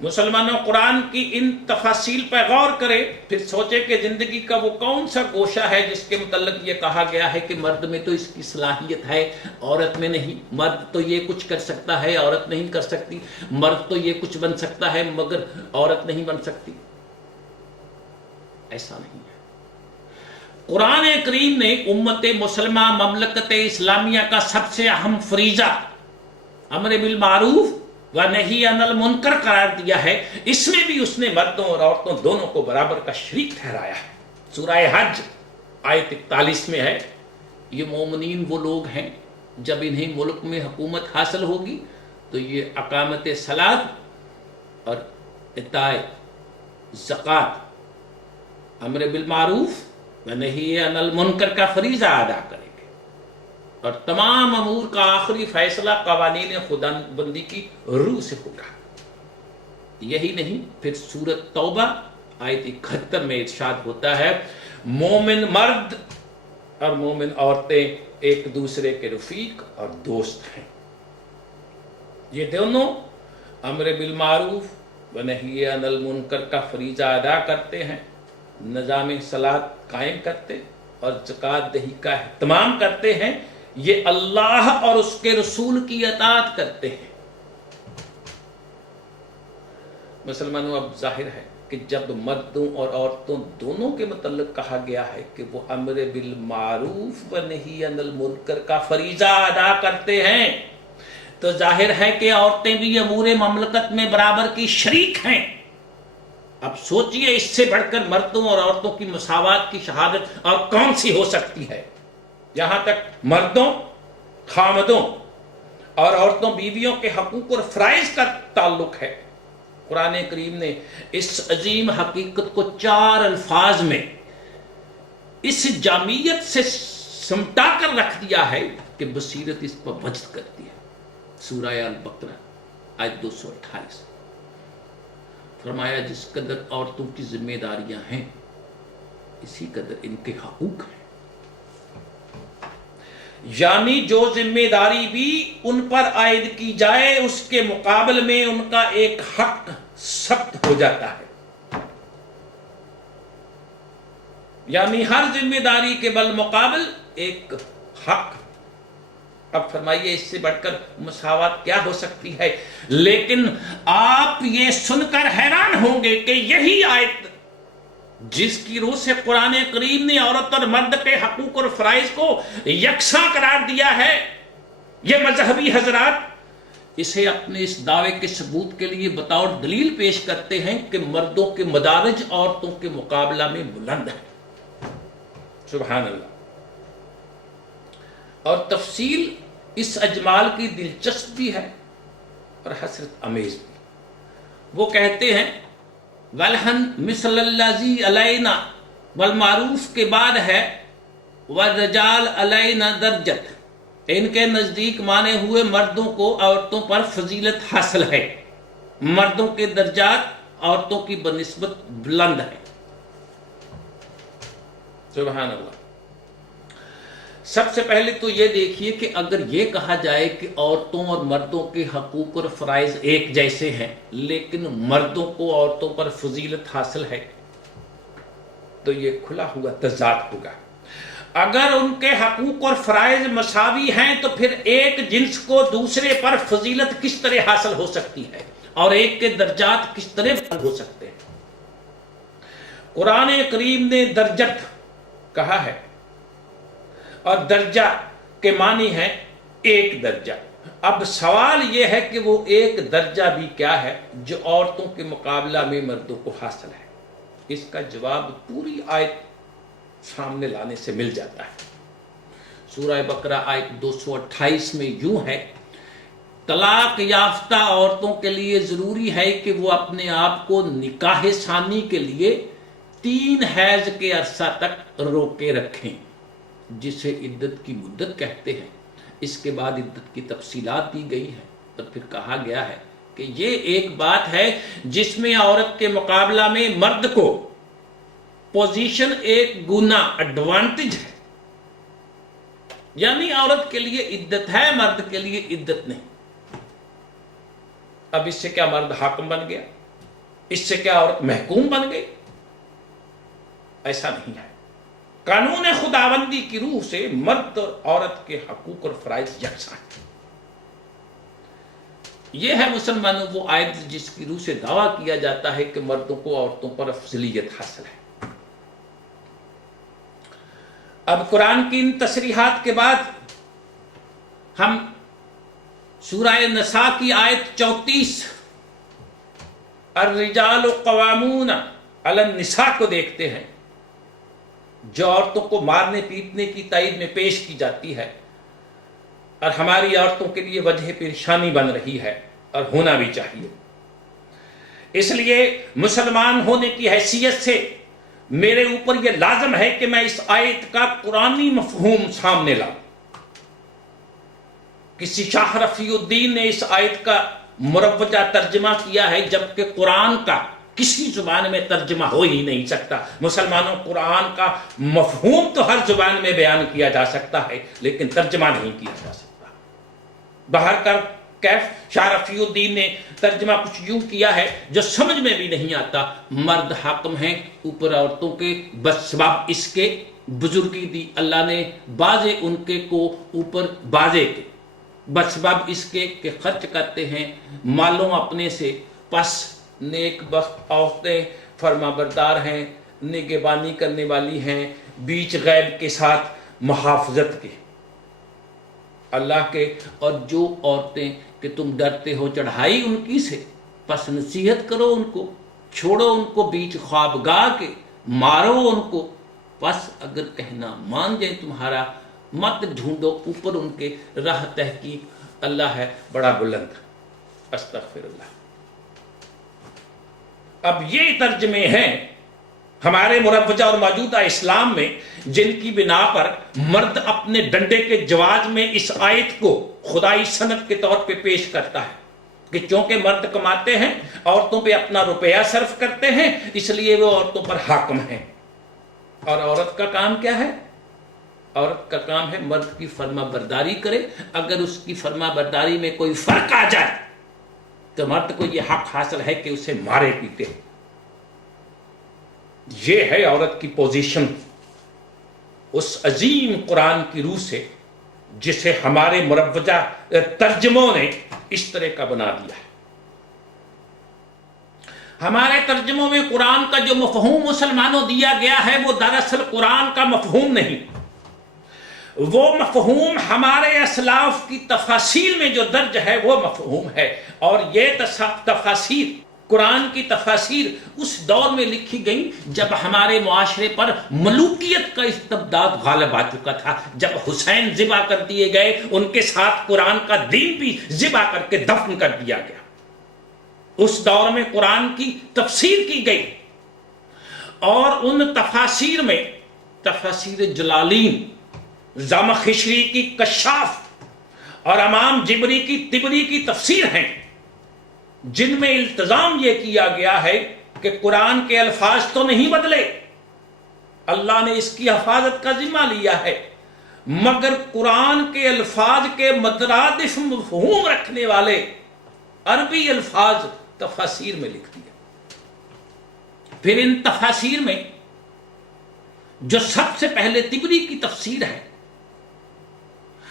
مسلمانوں قرآن کی ان تفاصیل پر غور کریں، پھر سوچیں کہ زندگی کا وہ کون سا گوشہ ہے جس کے متعلق یہ کہا گیا ہے کہ مرد میں تو اس کی صلاحیت ہے، عورت میں نہیں۔ مرد تو یہ کچھ کر سکتا ہے، عورت نہیں کر سکتی۔ مرد تو یہ کچھ بن سکتا ہے مگر عورت نہیں بن سکتی۔ ایسا نہیں ہے۔ قرآن کریم نے امت مسلمہ مملکت اسلامیہ کا سب سے اہم فریضہ امر بالمعروف و نہی عن المنکر قرار دیا ہے، اس میں بھی اس نے مردوں اور عورتوں دونوں کو برابر کا شریک ٹھہرایا ہے۔ سورہ حج آیت 41 میں ہے، یہ مومنین وہ لوگ ہیں جب انہیں ملک میں حکومت حاصل ہوگی تو یہ اقامت صلاۃ اور اطاع زکوٰۃ، امر بالمعروف و نہی عن المنکر کا فریضہ ادا کریں گے، اور تمام امور کا آخری فیصلہ قوانین خدا بندی کی روح سے ہوگا۔ یہی نہیں، پھر سورۃ توبہ آیت 71 میں ارشاد ہوتا ہے مومن مرد اور مومن عورتیں ایک دوسرے کے رفیق اور دوست ہیں، یہ دونوں امر بالمعروف و نہی عن المنکر کا فریضہ ادا کرتے ہیں، نظام صلاۃ قائم کرتے اور زکوٰۃ دہی کا اہتمام کرتے ہیں، یہ اللہ اور اس کے رسول کی اطاعت کرتے ہیں۔ مسلمانوں اب ظاہر ہے کہ جب مردوں اور عورتوں دونوں کے متعلق کہا گیا ہے کہ وہ امر بالمعروف و نہی عن المنکر کا فریضہ ادا کرتے ہیں تو ظاہر ہے کہ عورتیں بھی امور مملکت میں برابر کی شریک ہیں۔ اب سوچئے اس سے بڑھ کر مردوں اور عورتوں کی مساوات کی شہادت اور کون سی ہو سکتی ہے؟ یہاں تک مردوں خامدوں اور عورتوں بیویوں کے حقوق اور فرائض کا تعلق ہے، قرآن کریم نے اس عظیم حقیقت کو 4 الفاظ میں اس جامعیت سے سمٹا کر رکھ دیا ہے کہ بصیرت اس پر وجد کرتی ہے۔ سورہ البقرہ آیت 228 فرمایا جس قدر عورتوں کی ذمہ داریاں ہیں اسی قدر ان کے حقوق ہیں، یعنی جو ذمہ داری بھی ان پر عائد کی جائے اس کے مقابل میں ان کا ایک حق ثبت ہو جاتا ہے، یعنی ہر ذمہ داری کے بالمقابل ایک حق۔ اب فرمائیے اس سے بڑھ کر مساوات کیا ہو سکتی ہے؟ لیکن آپ یہ سن کر حیران ہوں گے کہ یہی آیت جس کی روح سے قرآن کریم نے عورت اور مرد کے حقوق اور فرائض کو یکساں قرار دیا ہے، یہ مذہبی حضرات اسے اپنے اس دعوے کے ثبوت کے لیے بطور دلیل پیش کرتے ہیں کہ مردوں کے مدارج عورتوں کے مقابلہ میں بلند ہے۔ سبحان اللہ۔ اور تفصیل اس اجمال کی دلچسپ بھی ہے اور حسرت امیز بھی۔ وہ کہتے ہیں وَلْحَنْ مِثْلَ الَّذِي عَلَيْنَا والمعروف کے بعد ہے وَالرِّجَالَ عَلَيْنَا دَرْجَةٌ، ان کے نزدیک مانے ہوئے مردوں کو عورتوں پر فضیلت حاصل ہے، مردوں کے درجات عورتوں کی بنسبت بلند ہے۔ سبحان اللہ۔ سب سے پہلے تو یہ دیکھیے کہ اگر یہ کہا جائے کہ عورتوں اور مردوں کے حقوق اور فرائض ایک جیسے ہیں لیکن مردوں کو عورتوں پر فضیلت حاصل ہے تو یہ کھلا ہوا تضاد ہوگا۔ اگر ان کے حقوق اور فرائض مساوی ہیں تو پھر ایک جنس کو دوسرے پر فضیلت کس طرح حاصل ہو سکتی ہے اور ایک کے درجات کس طرح بلند ہو سکتے ہیں؟ قرآن کریم نے درجت کہا ہے اور درجہ کے معنی ہے ایک درجہ۔ اب سوال یہ ہے کہ وہ ایک درجہ بھی کیا ہے جو عورتوں کے مقابلہ میں مردوں کو حاصل ہے؟ اس کا جواب پوری آیت سامنے لانے سے مل جاتا ہے۔ سورہ بقرہ آیت 228 میں یوں ہے طلاق یافتہ عورتوں کے لیے ضروری ہے کہ وہ اپنے آپ کو نکاح ثانی کے لیے 3 حیض کے عرصہ تک روکے رکھیں، جسے عدت کی مدت کہتے ہیں۔ اس کے بعد عدت کی تفصیلات دی گئی ہیں اور پھر کہا گیا ہے کہ یہ ایک بات ہے جس میں عورت کے مقابلہ میں مرد کو پوزیشن ایک گنا ایڈوانٹیج ہے، یعنی عورت کے لیے عدت ہے، مرد کے لیے عدت نہیں۔ اب اس سے کیا مرد حاکم بن گیا؟ اس سے کیا عورت محکوم بن گئی؟ ایسا نہیں ہے۔ قانون خداوندی کی روح سے مرد اور عورت کے حقوق اور فرائض یکساں ہیں۔ یہ ہے مسلمانوں وہ آیت جس کی روح سے دعویٰ کیا جاتا ہے کہ مردوں کو عورتوں پر افضلیت حاصل ہے۔ اب قرآن کی ان تصریحات کے بعد ہم سورہ نساء کی آیت 34 الرجال قوامون علی النساء کو دیکھتے ہیں، جو عورتوں کو مارنے پیٹنے کی تائید میں پیش کی جاتی ہے اور ہماری عورتوں کے لیے وجہ پریشانی بن رہی ہے اور ہونا بھی چاہیے۔ اس لیے مسلمان ہونے کی حیثیت سے میرے اوپر یہ لازم ہے کہ میں اس آیت کا قرآنی مفہوم سامنے لاؤں۔ کسی شاہ رفیع الدین نے اس آیت کا مروجہ ترجمہ کیا ہے، جبکہ قرآن کا کسی زبان میں ترجمہ ہو ہی نہیں سکتا۔ مسلمانوں، قرآن کا مفہوم تو ہر زبان میں بیان کیا جا سکتا ہے لیکن ترجمہ نہیں کیا جا سکتا۔ باہر کا کیف شاہ رفیع الدین نے ترجمہ کچھ یوں کیا ہے جو سمجھ میں بھی نہیں آتا، مرد حاکم ہیں اوپر عورتوں کے بسبب اس کے بزرگی دی اللہ نے بازے ان کے کو اوپر بازے کے، بسبب اس کے کہ خرچ کرتے ہیں مالوں اپنے سے، پس نیک بخت عورتیں فرما بردار ہیں، نگہبانی کرنے والی ہیں، بیچ غیب کے ساتھ محافظت کے اللہ کے، اور جو عورتیں کہ تم ڈرتے ہو چڑھائی ان کی سے، پس نصیحت کرو ان کو، چھوڑو ان کو بیچ خوابگاہ کے، مارو ان کو، پس اگر کہنا مان جائیں تمہارا مت ڈھونڈو اوپر ان کے راہ تحقیق اللہ ہے بڑا بلند۔ استغفر اللہ۔ اب یہ ترجمے ہیں ہمارے مروجہ اور موجودہ اسلام میں جن کی بنا پر مرد اپنے ڈنڈے کے جواز میں اس آیت کو خدائی سند کے طور پہ پیش کرتا ہے کہ چونکہ مرد کماتے ہیں، عورتوں پہ اپنا روپیہ صرف کرتے ہیں، اس لیے وہ عورتوں پر حاکم ہیں۔ اور عورت کا کام کیا ہے؟ عورت کا کام ہے مرد کی فرما برداری کرے، اگر اس کی فرما برداری میں کوئی فرق آ جائے تو مرد کو یہ حق حاصل ہے کہ اسے مارے پیٹے۔ یہ ہے عورت کی پوزیشن اس عظیم قرآن کی روح سے جسے ہمارے مروجہ ترجموں نے اس طرح کا بنا دیا ہے۔ ہمارے ترجموں میں قرآن کا جو مفہوم مسلمانوں دیا گیا ہے وہ دراصل قرآن کا مفہوم نہیں، وہ مفہوم ہمارے اسلاف کی تفاسیر میں جو درج ہے وہ مفہوم ہے، اور یہ تفاسیر قرآن کی تفاسیر اس دور میں لکھی گئی جب ہمارے معاشرے پر ملوکیت کا استبداد غالب آ چکا تھا، جب حسین ذبح کر دیے گئے، ان کے ساتھ قرآن کا دین بھی ذبح کر کے دفن کر دیا گیا۔ اس دور میں قرآن کی تفسیر کی گئی، اور ان تفاسیر میں تفاسیر جلالین، زمخشری کی کشاف اور امام جبری کی طبری کی تفسیر ہیں، جن میں التزام یہ کیا گیا ہے کہ قرآن کے الفاظ تو نہیں بدلے، اللہ نے اس کی حفاظت کا ذمہ لیا ہے، مگر قرآن کے الفاظ کے مترادف مفہوم رکھنے والے عربی الفاظ تفاسیر میں لکھ دیا۔ پھر ان تفاسیر میں جو سب سے پہلے طبری کی تفسیر ہے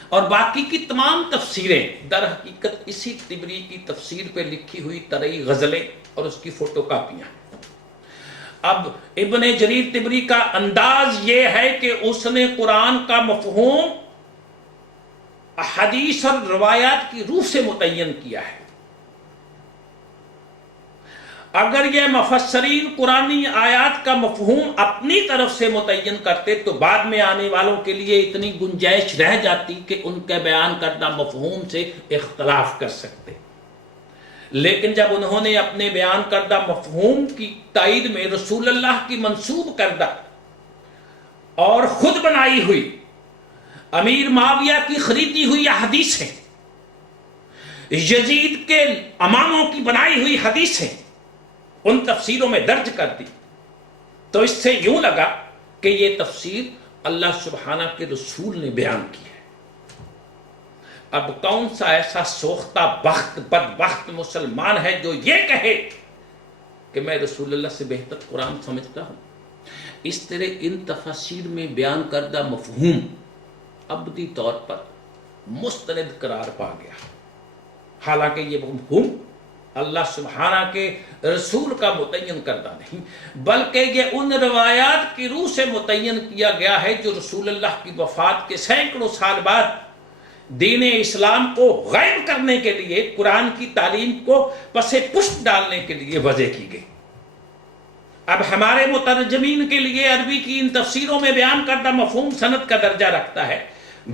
اور باقی کی تمام تفسیریں در حقیقت اسی طبری کی تفسیر پہ لکھی ہوئی طرئی غزلیں اور اس کی فوٹو کاپیاں۔ اب ابن جریر طبری کا انداز یہ ہے کہ اس نے قرآن کا مفہوم حدیث اور روایات کی روح سے متعین کیا ہے۔ اگر یہ مفسرین قرآنی آیات کا مفہوم اپنی طرف سے متعین کرتے تو بعد میں آنے والوں کے لیے اتنی گنجائش رہ جاتی کہ ان کے بیان کردہ مفہوم سے اختلاف کر سکتے، لیکن جب انہوں نے اپنے بیان کردہ مفہوم کی تائید میں رسول اللہ کی منسوب کردہ اور خود بنائی ہوئی امیر معاویہ کی خریدی ہوئی حدیثیں، یزید کے اماموں کی بنائی ہوئی حدیثیں ان تفسیروں میں درج کر دی، تو اس سے یوں لگا کہ یہ تفسیر اللہ سبحانہ کے رسول نے بیان کی ہے۔ اب کون سا ایسا سوختہ بخت بدبخت مسلمان ہے جو یہ کہے کہ میں رسول اللہ سے بہتر قرآن سمجھتا ہوں. اس طرح ان تفاسیر میں بیان کردہ مفہوم ابدی طور پر مستند قرار پا گیا، حالانکہ یہ مفہوم اللہ سبحانہ کے رسول کا متعین کردہ نہیں، بلکہ یہ ان روایات کی روح سے متعین کیا گیا ہے جو رسول اللہ کی وفات کے سینکڑوں سال بعد دین اسلام کو غائب کرنے کے لیے، قرآن کی تعلیم کو پس پشت ڈالنے کے لیے وضع کی گئی. اب ہمارے مترجمین کے لیے عربی کی ان تفسیروں میں بیان کردہ مفہوم سند کا درجہ رکھتا ہے،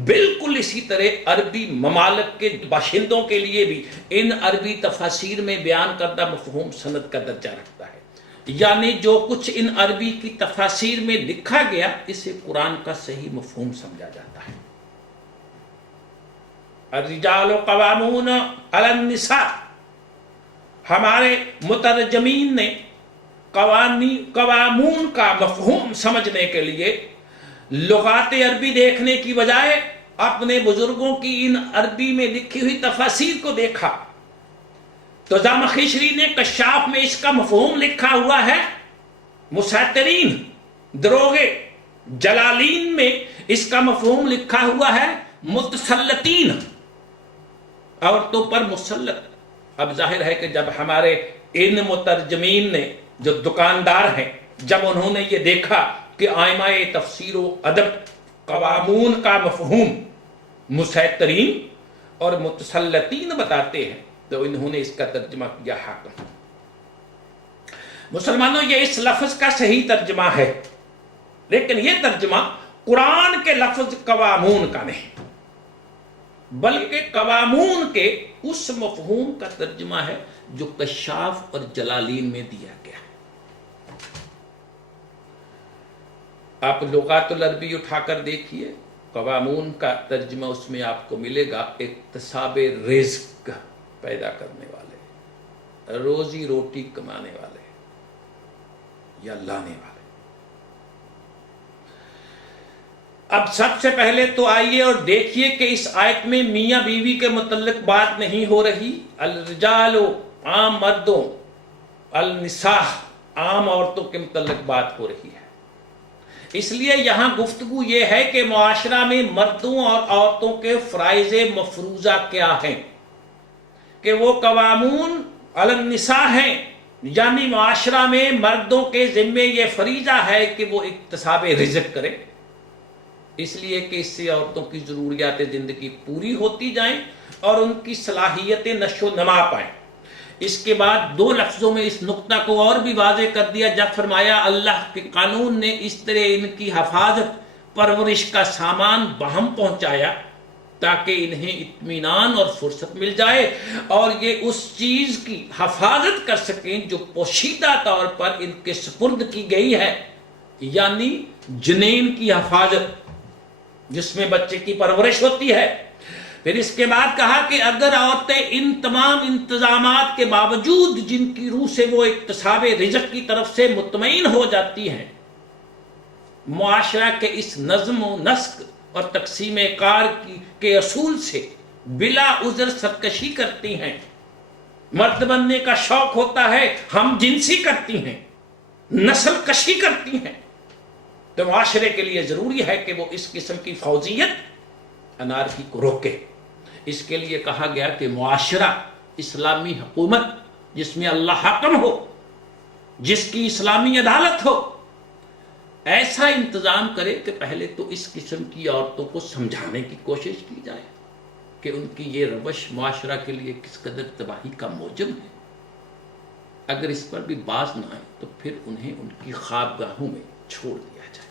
بالکل اسی طرح عربی ممالک کے باشندوں کے لیے بھی ان عربی تفاسیر میں بیان کردہ مفہوم سند کا درجہ رکھتا ہے. یعنی جو کچھ ان عربی کی تفاسیر میں لکھا گیا اسے قرآن کا صحیح مفہوم سمجھا جاتا ہے. الرجال قوامون علی النساء، ہمارے مترجمین نے قوامون کا مفہوم سمجھنے کے لیے لغات عربی دیکھنے کی بجائے اپنے بزرگوں کی ان عربی میں لکھی ہوئی تفاسیر کو دیکھا. تو زمخشری نے کشاف میں اس کا مفہوم لکھا ہوا ہے مسیطرین، دروغے. جلالین میں اس کا مفہوم لکھا ہوا ہے متسلطین، عورتوں پر مسلط. اب ظاہر ہے کہ جب ہمارے ان مترجمین نے جو دکاندار ہیں، جب انہوں نے یہ دیکھا کہ آئمہ تفسیر و ادب قوامون کا مفہوم مسیطرین اور متسلطین بتاتے ہیں، تو انہوں نے اس کا ترجمہ کیا حاکم. مسلمانوں، یہ اس لفظ کا صحیح ترجمہ ہے، لیکن یہ ترجمہ قرآن کے لفظ قوامون کا نہیں، بلکہ قوامون کے اس مفہوم کا ترجمہ ہے جو کشاف اور جلالین میں دیا گیا. آپ لغات العربی اٹھا کر دیکھیے، قوامون کا ترجمہ اس میں آپ کو ملے گا اکتساب رزق پیدا کرنے والے، روزی روٹی کمانے والے یا لانے والے. اب سب سے پہلے تو آئیے اور دیکھیے کہ اس آیت میں میاں بیوی کے متعلق بات نہیں ہو رہی. الرجال عام مردوں، النساء عام عورتوں کے متعلق بات ہو رہی ہے. اس لیے یہاں گفتگو یہ ہے کہ معاشرہ میں مردوں اور عورتوں کے فرائض مفروضہ کیا ہیں، کہ وہ قوامون علی النساء ہیں، یعنی معاشرہ میں مردوں کے ذمے یہ فریضہ ہے کہ وہ اکتساب رزق کریں، اس لیے کہ اس سے عورتوں کی ضروریات زندگی پوری ہوتی جائیں اور ان کی صلاحیتیں نشو و نما پائیں. اس کے بعد دو لفظوں میں اس نقطہ کو اور بھی واضح کر دیا جب فرمایا اللہ کے قانون نے اس طرح ان کی حفاظت پرورش کا سامان بہم پہنچایا تاکہ انہیں اطمینان اور فرصت مل جائے اور یہ اس چیز کی حفاظت کر سکیں جو پوشیدہ طور پر ان کے سپرد کی گئی ہے، یعنی جنین کی حفاظت جس میں بچے کی پرورش ہوتی ہے. پھر اس کے بعد کہا کہ اگر عورتیں ان تمام انتظامات کے باوجود جن کی روح سے وہ اکتساب رزق کی طرف سے مطمئن ہو جاتی ہیں، معاشرہ کے اس نظم و نسق اور تقسیم کار کے اصول سے بلا عذر سرکشی کرتی ہیں، مرد بننے کا شوق ہوتا ہے، ہم جنسی کرتی ہیں، نسل کشی کرتی ہیں، تو معاشرے کے لیے ضروری ہے کہ وہ اس قسم کی فوضیت انارکی کو روکے. اس کے لیے کہا گیا کہ معاشرہ اسلامی حکومت جس میں اللہ حاکم ہو، جس کی اسلامی عدالت ہو، ایسا انتظام کرے کہ پہلے تو اس قسم کی عورتوں کو سمجھانے کی کوشش کی جائے کہ ان کی یہ روش معاشرہ کے لیے کس قدر تباہی کا موجب ہے. اگر اس پر بھی باز نہ آئے تو پھر انہیں ان کی خوابگاہوں میں چھوڑ دیا جائے.